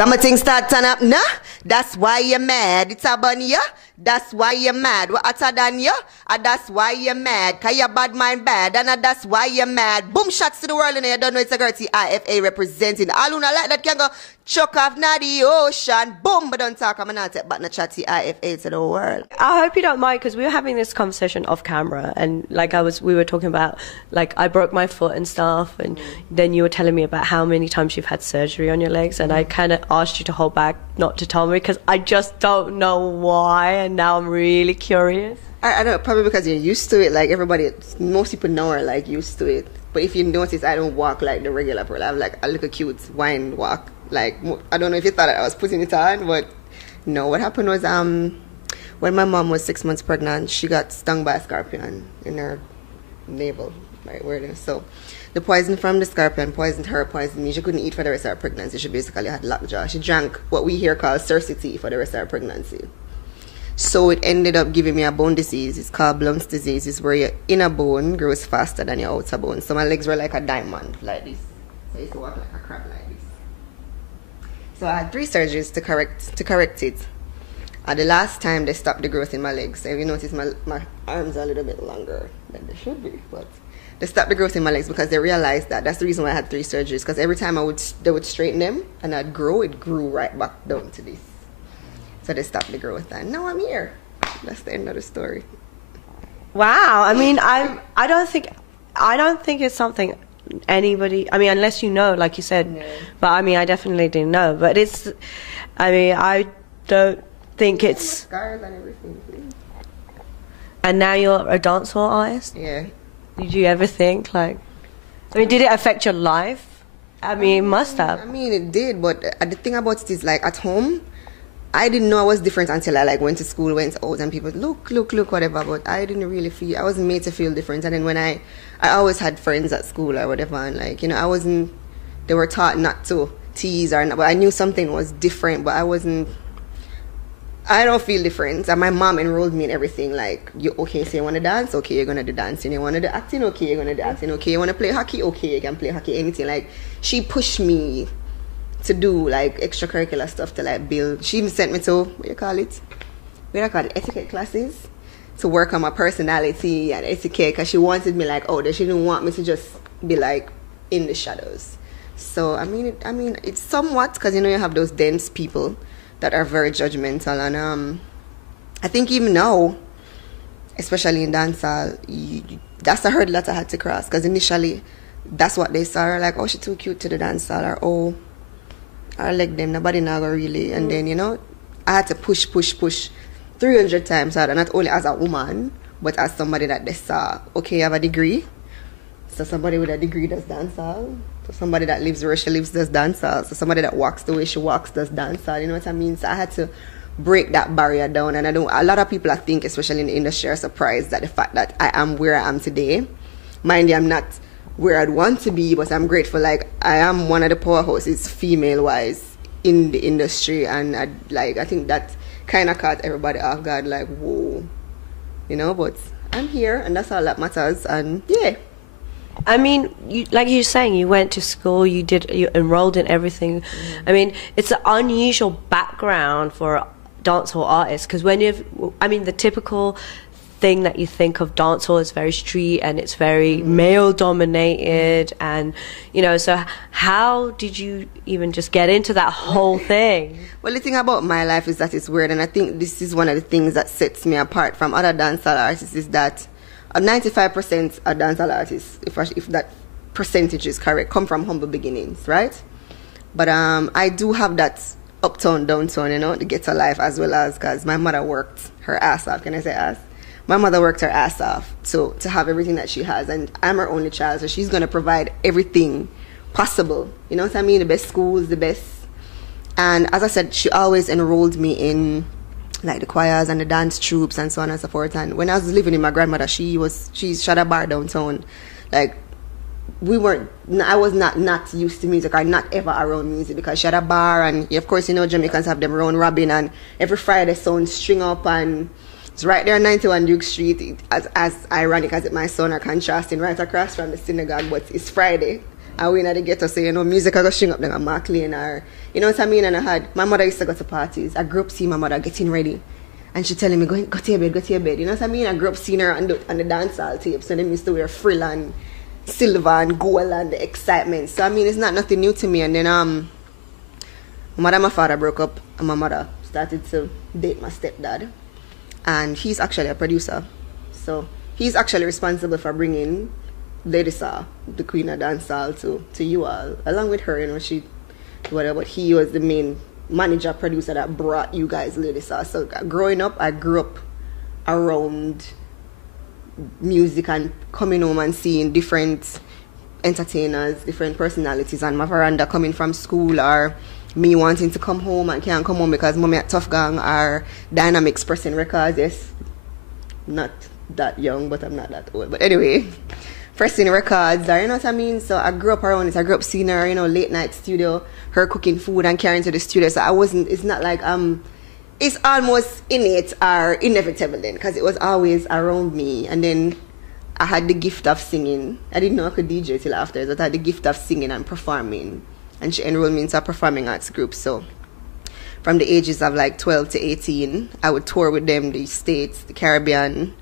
Some things start turn up, nah? That's why you're mad. It's a bunny, yeah? That's why you're mad. What hotter than you? That's why you're mad. Cause your bad mind bad. And that's why you're mad. Boom shots to the world and you don't know it's a girl Tifa representing. All who not like that can go chuck off na the ocean. Boom, but don't talk. I'm not take back the chat Tifa to the world. I hope you don't mind, because we were having this conversation off camera, and like we were talking about, like, I broke my foot and stuff, and then you were telling me about how many times you've had surgery on your legs, and I kind of asked you to hold back not to tell me, because I just don't know why, and now I'm really curious. I don't know, probably because you're used to it. Like everybody, most people now are like used to it. But if you notice, I don't walk like the regular person. I have like a little cute wine walk. Like, I don't know if you thought I was putting it on, but no. What happened was when my mom was 6 months pregnant, she got stung by a scorpion in her navel, right where it is. So the poison from the scorpion poisoned her, poisoned me. She couldn't eat for the rest of her pregnancy. She basically had lockjaw. She drank what we here call cercity for the rest of her pregnancy. So it ended up giving me a bone disease. It's called Blount's disease. It's where your inner bone grows faster than your outer bone. So my legs were like a diamond, like this. So I used to walk like a crab like this. So I had 3 surgeries to correct it. And the last time they stopped the growth in my legs. So if you notice, my arms are a little bit longer than they should be. But they stopped the growth in my legs because they realized that. That's the reason why I had 3 surgeries. Because every time they would straighten them and I'd grow, it grew right back down to this. So they stopped the growth, and now I'm here. That's the end of the story. Wow. I mean, I don't think it's something anybody, I mean, unless you know, like you said. No. But I mean, I definitely didn't know. But it's, I mean, I don't think it's scars and everything. And now you're a dancehall artist? Yeah. Did you ever think, like, I mean, did it affect your life? I mean, it must have. I mean, it did, but the thing about it is, like, at home, I didn't know I was different until I like went to school, went out, and people look, whatever. But I didn't really feel, I wasn't made to feel different. And then when I always had friends at school or whatever, and like, you know, they were taught not to tease or not, but I knew something was different, but I don't feel different. And my mom enrolled me in everything. Like, okay, so you want to dance? Okay, you're going to do dancing. You want to do acting? Okay, you're going to do acting. Okay, you want to play hockey? Okay, you can play hockey, anything. Like, she pushed me to do like extracurricular stuff to like build. She even sent me to etiquette classes to work on my personality and etiquette, because she wanted me like, she didn't want me to just be like in the shadows. So I mean it's somewhat, because you know you have those dense people that are very judgmental, and I think even now, especially in dancehall, that's a hurdle that I had to cross, because initially that's what they saw, like, oh, she's too cute to the dancehall, or oh, I like them, nobody now really. And then, you know, I had to push 300 times harder, not only as a woman, but as somebody that they saw, okay, you have a degree, so somebody with a degree does dancehall. So somebody that lives where she lives does dancehall. So somebody that walks the way she walks does dancehall. You know what I mean? So I had to break that barrier down. And a lot of people, I think, especially in the industry, are surprised at the fact that I am where I am today. Mind you, I'm not where I'd want to be, but I'm grateful. Like, I am one of the powerhouses female-wise in the industry, and I think that kind of caught everybody off guard, like, whoa, you know. But I'm here, and that's all that matters. And yeah, I mean, like you're saying, you went to school, you enrolled in everything. I mean, it's an unusual background for a dancehall artist, because the typical thing that you think of dancehall is very street, and it's very male dominated, and you know, so how did you even just get into that whole thing? Well, the thing about my life is that it's weird, and I think this is one of the things that sets me apart from other dancehall artists, is that 95% of dancehall artists, if that percentage is correct, come from humble beginnings, right? But I do have that uptown, downtown, you know, the ghetto life, as well as, because my mother worked her ass off. Can I say ass? My mother worked her ass off to have everything that she has, and I'm her only child, so she's going to provide everything possible. You know what I mean? The best schools, the best. And as I said, she always enrolled me in like the choirs and the dance troops and so on and so forth. And when I was living with my grandmother, she had a bar downtown. Like, I was not used to music, or not ever around music, because she had a bar, and of course, you know, Jamaicans have them round robin, and every Friday sound string up, and it's right there on 91 Duke Street. As ironic as it might sound, or contrasting, right across from the synagogue, but it's Friday, I went at the ghetto, so music I go string up then a Mark Lane or you know what I mean. And my mother used to go to parties. I grew up seeing my mother getting ready, and she telling me go to your bed, go to your bed. You know what I mean. I grew up seeing her on the dance hall tapes, so they used to wear frill and silver and gold and the excitement. So I mean, it's not nothing new to me. And then my mother and my father broke up, and my mother started to date my stepdad, and he's actually a producer, so he's actually responsible for bringing Lady Saw, the queen of dancehall, to you all. Along with her, she whatever. But he was the main manager producer that brought you guys Lady Saw. So growing up, I grew up around music and coming home and seeing different entertainers, different personalities on my veranda coming from school, or me wanting to come home and can't come home because mommy at Tough Gang or Dynamics pressing records. Yes, not that young, but I'm not that old. But anyway, pressing records, or you know what I mean. So I grew up around it. I grew up seeing her, late night studio, her cooking food and carrying to the studio. So I wasn't. It's not like it's almost innate or inevitable then, because it was always around me. And then I had the gift of singing. I didn't know I could DJ till after, but I had the gift of singing and performing. And she enrolled me into a performing arts group. So from the ages of like 12 to 18, I would tour with them, the States, the Caribbean,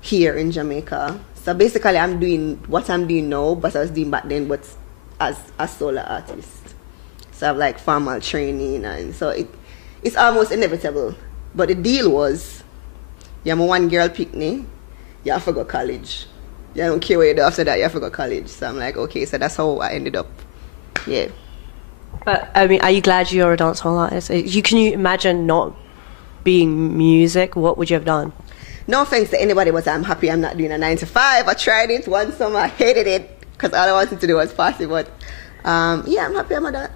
here in Jamaica. So basically I'm doing what I'm doing now, but I was doing back then, but as a solo artist. So I have like formal training, and so it's almost inevitable. But the deal was, you're my one girl picnic, you have to go college. You don't care what you do after that, you have to go college. So I'm like, okay, so that's how I ended up. Yeah. But I mean, are you glad you're a dancehall artist? Can you imagine not being music? What would you have done? No offense to anybody, but I'm happy I'm not doing a 9 to 5. I tried it one summer, I hated it because all I wanted to do was party. But yeah, I'm happy I'm not.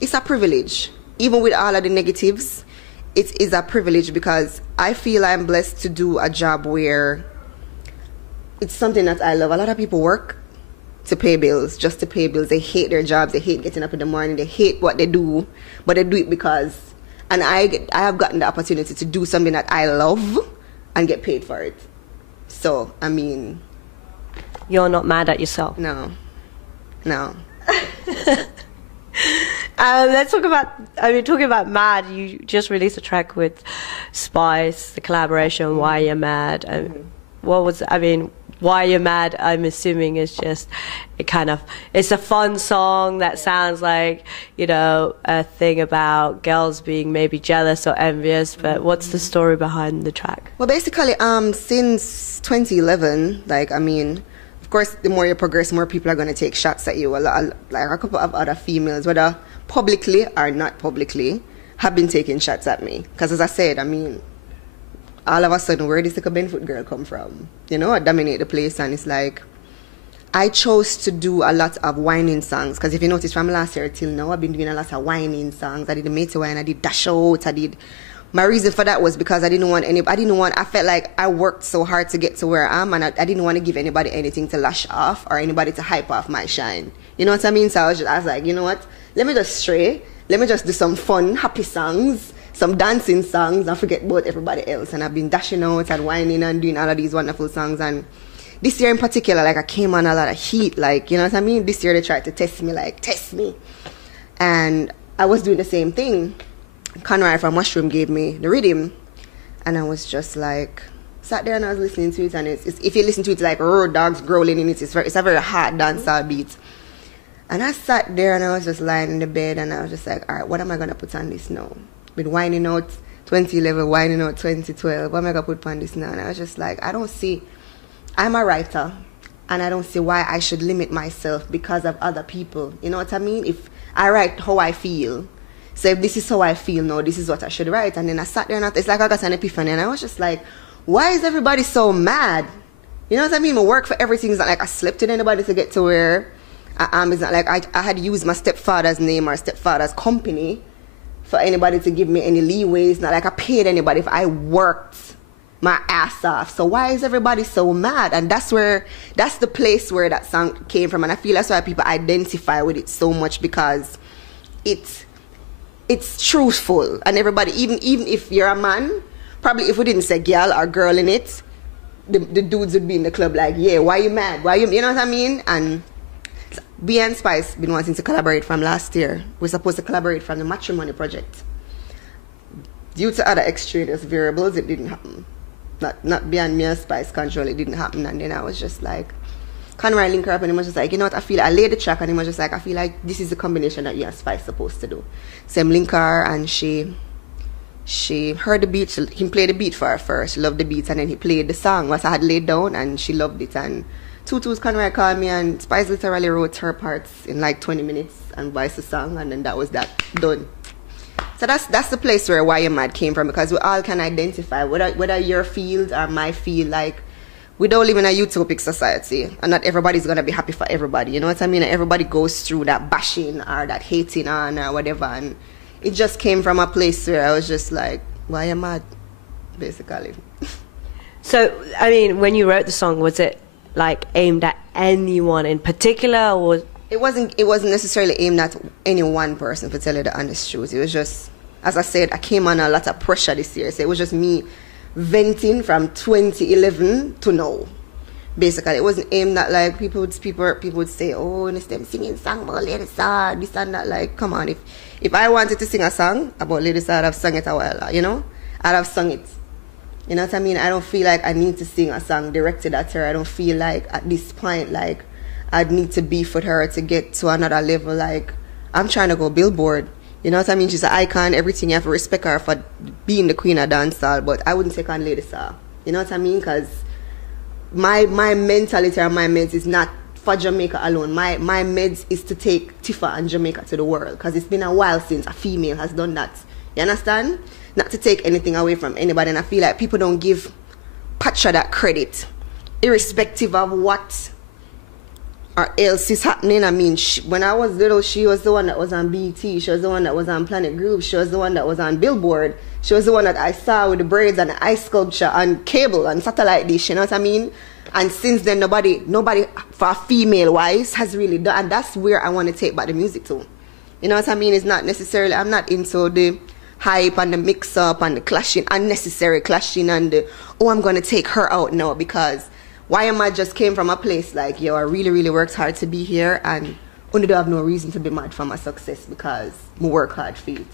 It's a privilege, even with all of the negatives. It is a privilege because I feel I'm blessed to do a job where it's something that I love. A lot of people work to pay bills, just to pay bills. They hate their jobs. They hate getting up in the morning. They hate what they do, but they do it because. And I have gotten the opportunity to do something that I love and get paid for it. So I mean, you're not mad at yourself. No. Let's talk about. Talking about Mad. You just released a track with Spice, the collaboration. Why You're Mad? What was? Why You're Mad, I'm assuming is just it's a fun song that sounds like, a thing about girls being maybe jealous or envious, but what's the story behind the track? Well, basically, since 2011, of course, the more you progress, more people are going to take shots at you. A couple of other females, whether publicly or not publicly, have been taking shots at me. Because as I said, all of a sudden, where did this Benfoot girl come from? I dominate the place, and it's like, I chose to do a lot of whining songs, because if you notice from last year till now, I've been doing a lot of whining songs. I did the Matey Wine, I did Dash Out, my reason for that was because I felt like I worked so hard to get to where I am, and I didn't want to give anybody anything to lash off or anybody to hype off my shine. You know what I mean? So I was like, you know what? Let me just stray. Let me just do some fun, happy songs, some dancing songs, and forget about everybody else. And I've been dashing out and whining and doing all of these wonderful songs. And this year in particular, I came on a lot of heat. You know what I mean? This year they tried to test me. And I was doing the same thing. Conrad from Mushroom gave me the rhythm. And I was just sat there and I was listening to it. And it's if you listen to it, it's like road dogs growling in it. It's a very hard dancehall beat. And I sat there and I was just lying in the bed and I was just like, all right, what am I going to put on this now? Been whining out 2011, whining out 2012. What am I going to put on this now? And I was just like, I'm a writer and I don't see why I should limit myself because of other people. You know what I mean? If I write how I feel, so if this is how I feel now, this is what I should write. And then I sat there and it's like I got an epiphany and I was just like, why is everybody so mad? You know what I mean? My work for everything is not like I slept with anybody to get to where I am. It's not like I had used my stepfather's name or stepfather's company for anybody to give me any leeway. It's not like I paid anybody if I worked my ass off. So why is everybody so mad? And that's the place where that song came from. And I feel that's why people identify with it so much, because it's truthful. And everybody, even if you're a man, probably if we didn't say girl or girl in it, the dudes would be in the club like, yeah, why you mad? You know what I mean? And B and Spice been wanting to collaborate from last year. We're supposed to collaborate from the Matrimony project. Due to other extraneous variables, it didn't happen. Not beyond me and Spice control, it didn't happen. And then I was just like, Conroy link her up, and he was just like, you know what, I laid the track, and he was just like, I feel like this is the combination that you and Spice supposed to do. So I link her, and she heard the beat, he played the beat for her first, she loved the beat, and then he played the song, what I had laid down, and she loved it. And Tutu's Conroy called me, and Spice literally wrote her parts in like 20 minutes, and voiced the song, and then that was that, done. So that's the place where Why You Mad came from, because we all can identify, whether your field or my field, like, we don't live in a utopic society, and not everybody's going to be happy for everybody, you know what I mean? Everybody goes through that bashing or that hating on or whatever, and it just came from a place where I was just like, why am I, basically. So, I mean, when you wrote the song, was it like aimed at anyone in particular, or? It wasn't necessarily aimed at any one person, to tell you the honest truth. It was just, as I said, I came on a lot of pressure this year, so it was just me venting from 2011 to now. Basically, it wasn't aimed at like people would say, oh, and it's them singing song about Lady Saad, this and that. Like, come on, if I wanted to sing a song about Lady Saad, I'd have sung it a while, you know? I'd have sung it. You know what I mean? I don't feel like I need to sing a song directed at her. I don't feel like at this point, like, I'd need to beef with her to get to another level. Like, I'm trying to go Billboard. You know what I mean? She's an icon, everything. You have to respect her for being the queen of dancehall, but I wouldn't take on Lady Saad. You know what I mean? Because my mentality or my meds is not for Jamaica alone. My meds is to take Tifa and Jamaica to the world, because it's been a while since a female has done that. You understand? Not to take anything away from anybody, and I feel like people don't give Patra that credit, irrespective of what or else is happening. I mean, when I was little, she was the one that was on BT. She was the one that was on Planet Groove. She was the one that was on Billboard. She was the one that I saw with the braids and the ice sculpture on cable and satellite dish. You know what I mean? And since then, nobody for female wise has really done. And that's where I want to take back the music to. You know what I mean? It's not necessarily, I'm not into the hype and the mix up and the clashing, unnecessary clashing and the, oh, I'm going to take her out now, because Why Am I just came from a place like, yo, I really, really worked hard to be here, and only do have no reason to be mad for my success, because I work hard for it.